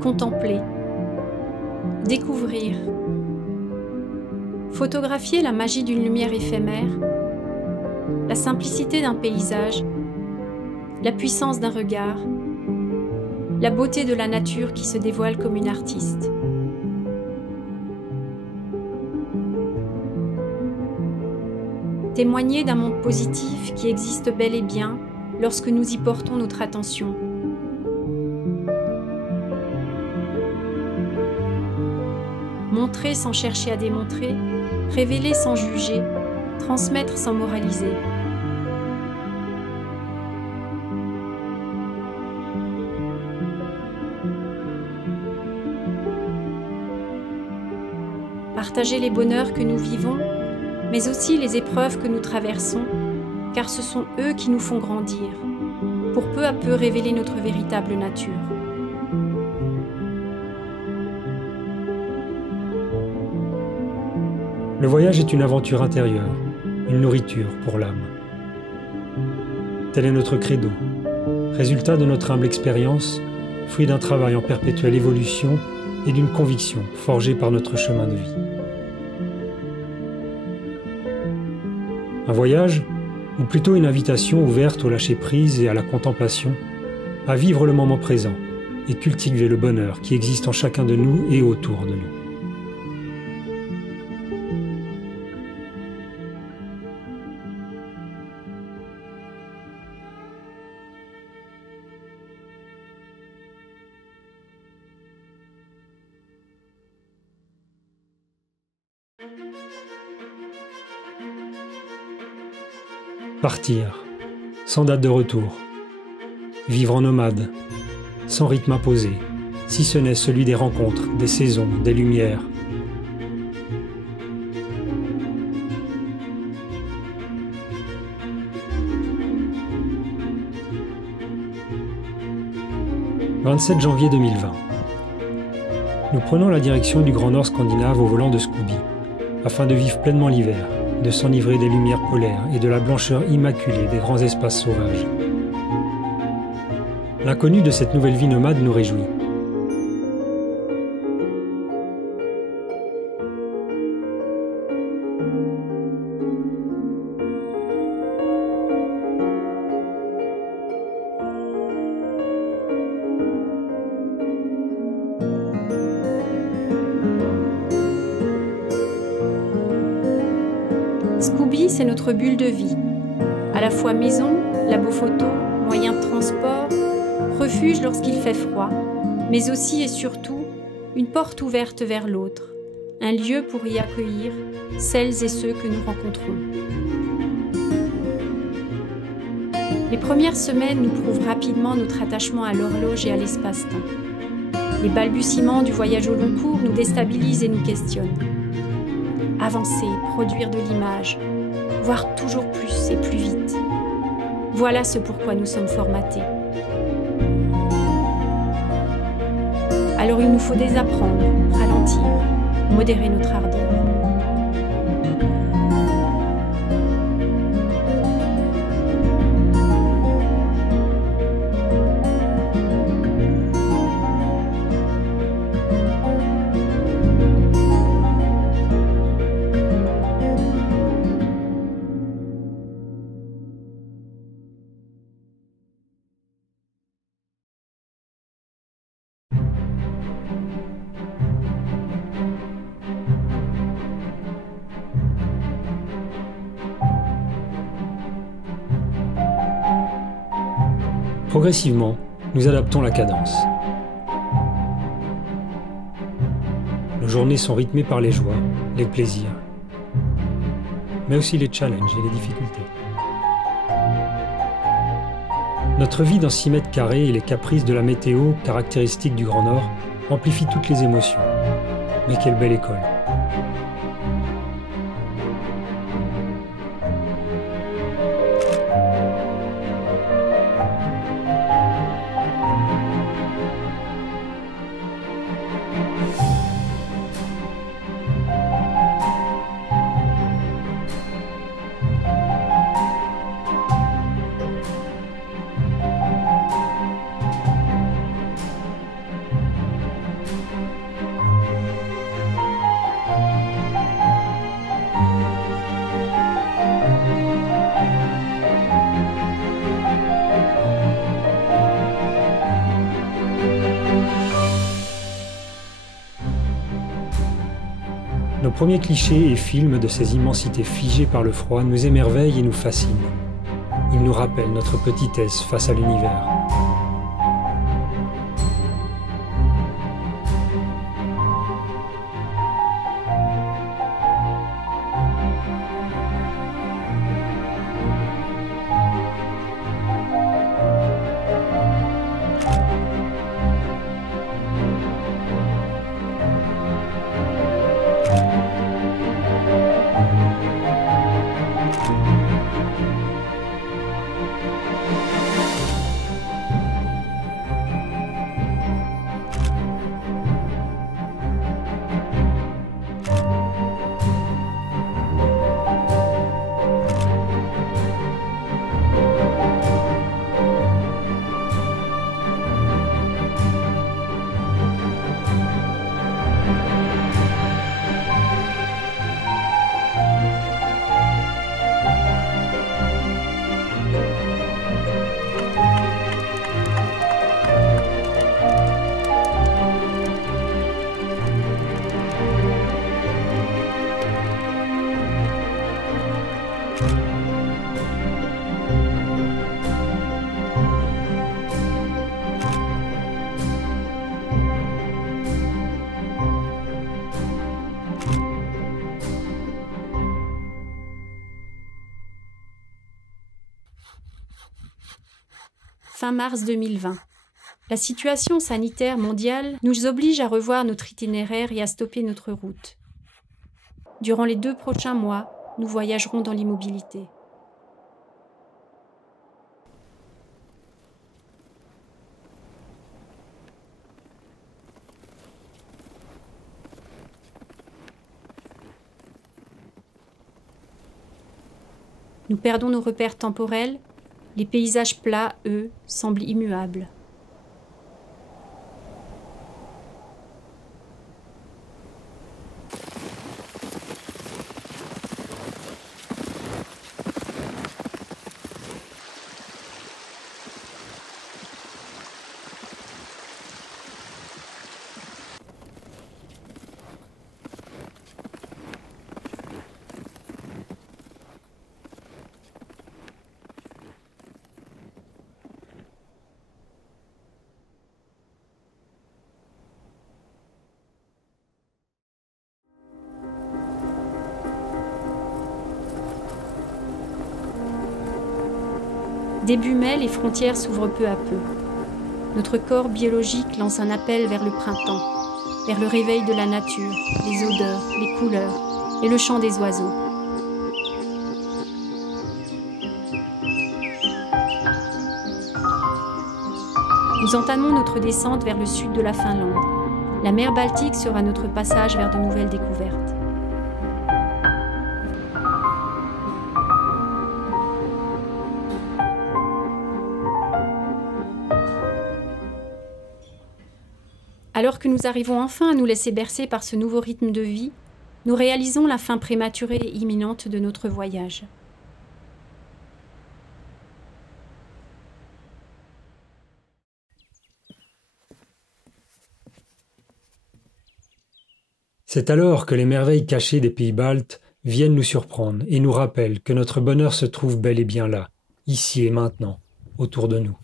Contempler, découvrir, photographier la magie d'une lumière éphémère, la simplicité d'un paysage, la puissance d'un regard, la beauté de la nature qui se dévoile comme une artiste. Témoigner d'un monde positif qui existe bel et bien lorsque nous y portons notre attention. Montrer sans chercher à démontrer, révéler sans juger, transmettre sans moraliser. Partager les bonheurs que nous vivons, mais aussi les épreuves que nous traversons, car ce sont eux qui nous font grandir, pour peu à peu révéler notre véritable nature. Le voyage est une aventure intérieure, une nourriture pour l'âme. Tel est notre credo, résultat de notre humble expérience, fruit d'un travail en perpétuelle évolution et d'une conviction forgée par notre chemin de vie. Un voyage, ou plutôt une invitation ouverte au lâcher-prise et à la contemplation, à vivre le moment présent et cultiver le bonheur qui existe en chacun de nous et autour de nous. Partir, sans date de retour. Vivre en nomade, sans rythme imposé, si ce n'est celui des rencontres, des saisons, des lumières. « 27 janvier 2020. Nous prenons la direction du Grand Nord scandinave au volant de Scooby, afin de vivre pleinement l'hiver, de s'enivrer des lumières polaires et de la blancheur immaculée des grands espaces sauvages. L'inconnu de cette nouvelle vie nomade nous réjouit. Scooby, c'est notre bulle de vie. À la fois maison, labo photo, moyen de transport, refuge lorsqu'il fait froid, mais aussi et surtout une porte ouverte vers l'autre, un lieu pour y accueillir celles et ceux que nous rencontrons. Les premières semaines nous prouvent rapidement notre attachement à l'horloge et à l'espace-temps. Les balbutiements du voyage au long cours nous déstabilisent et nous questionnent. Avancer, produire de l'image, voir toujours plus et plus vite. Voilà ce pourquoi nous sommes formatés. Alors il nous faut désapprendre, ralentir, modérer notre ardeur. Progressivement, nous adaptons la cadence. Nos journées sont rythmées par les joies, les plaisirs, mais aussi les challenges et les difficultés. Notre vie dans 6 mètres carrés et les caprices de la météo caractéristiques du Grand Nord amplifient toutes les émotions. Mais quelle belle école! Nos premiers clichés et films de ces immensités figées par le froid nous émerveillent et nous fascinent. Ils nous rappellent notre petitesse face à l'univers. Fin mars 2020. La situation sanitaire mondiale nous oblige à revoir notre itinéraire et à stopper notre route. Durant les 2 prochains mois, nous voyagerons dans l'immobilité. Nous perdons nos repères temporels. Les paysages plats, eux, semblent immuables. Début mai, les frontières s'ouvrent peu à peu. Notre corps biologique lance un appel vers le printemps, vers le réveil de la nature, les odeurs, les couleurs et le chant des oiseaux. Nous entamons notre descente vers le sud de la Finlande. La mer Baltique sera notre passage vers de nouvelles découvertes. Alors que nous arrivons enfin à nous laisser bercer par ce nouveau rythme de vie, nous réalisons la fin prématurée et imminente de notre voyage. C'est alors que les merveilles cachées des pays baltes viennent nous surprendre et nous rappellent que notre bonheur se trouve bel et bien là, ici et maintenant, autour de nous.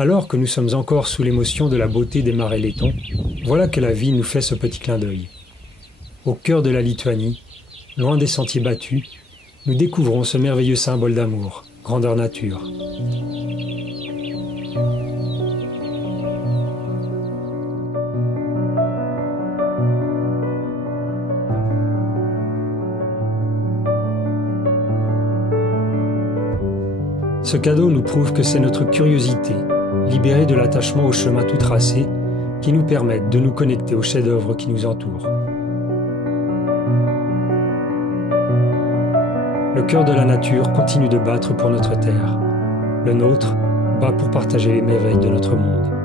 Alors que nous sommes encore sous l'émotion de la beauté des marais lettons, voilà que la vie nous fait ce petit clin d'œil. Au cœur de la Lituanie, loin des sentiers battus, nous découvrons ce merveilleux symbole d'amour, grandeur nature. Ce cadeau nous prouve que c'est notre curiosité, libérée de l'attachement au chemin tout tracé, qui nous permettent de nous connecter aux chefs-d'œuvre qui nous entourent. Le cœur de la nature continue de battre pour notre terre. Le nôtre bat pour partager les merveilles de notre monde.